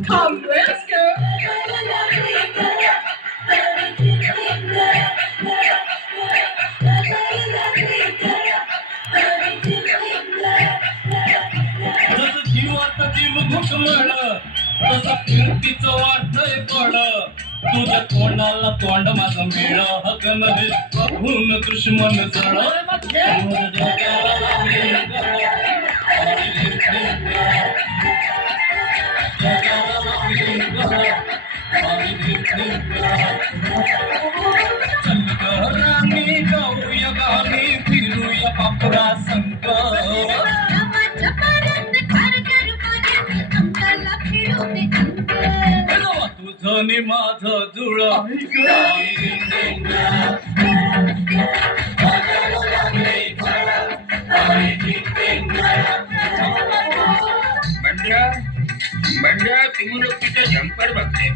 Come, let's go. जसं जीवात जीव घुसमळ तसा कीर्तीचं वाटतंय पड तुझ्या तोंडाला तोंड माझं मिळ हक नव्हे बघून दुश्मन जळ चल गाऊया गाणी फिरूया पापरा संग तुझं नि माझं जुळ बंड्या तिमुरतीचा जंपर बघते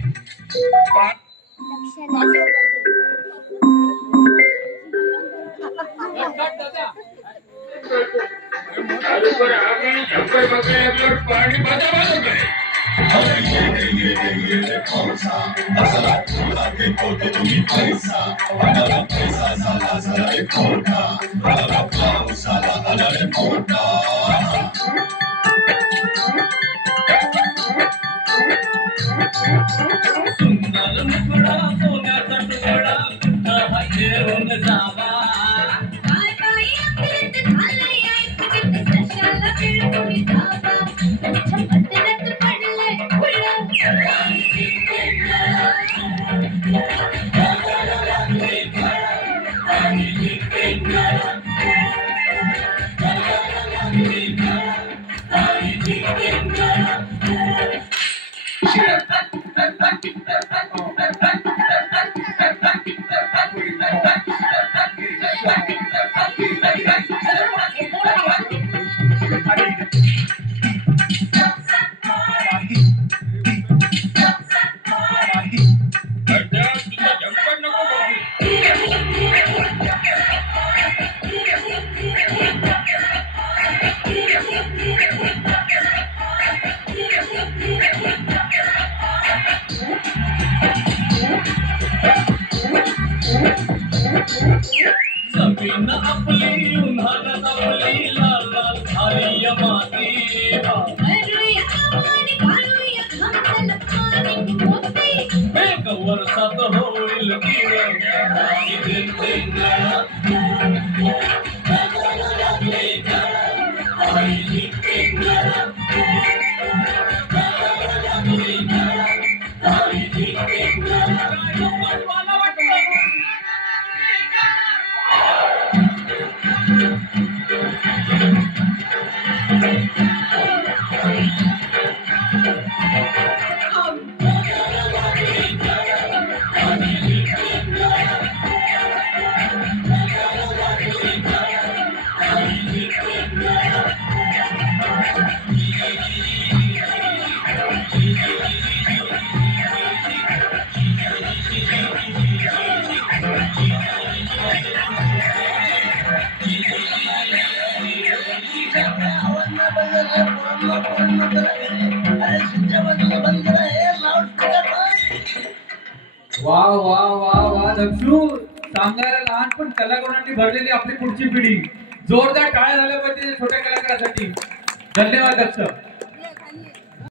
जंपर बघे पाणी बदल करे सुंदर मुखडा सोन्याचा तुकडा घेऊन जावा जमीन आपली उन्हाळ्यात आपली लाल लाल झाली माती एक वर्षात होईल वाह वाह वाह वाह दक्षू सांगायला लहान पण कलाकारांनी भरलेली आपली पुढची पिढी जोरदार टाळ्या झाल्या पाहिजे छोट्या कलाकारासाठी धन्यवाद दक्ष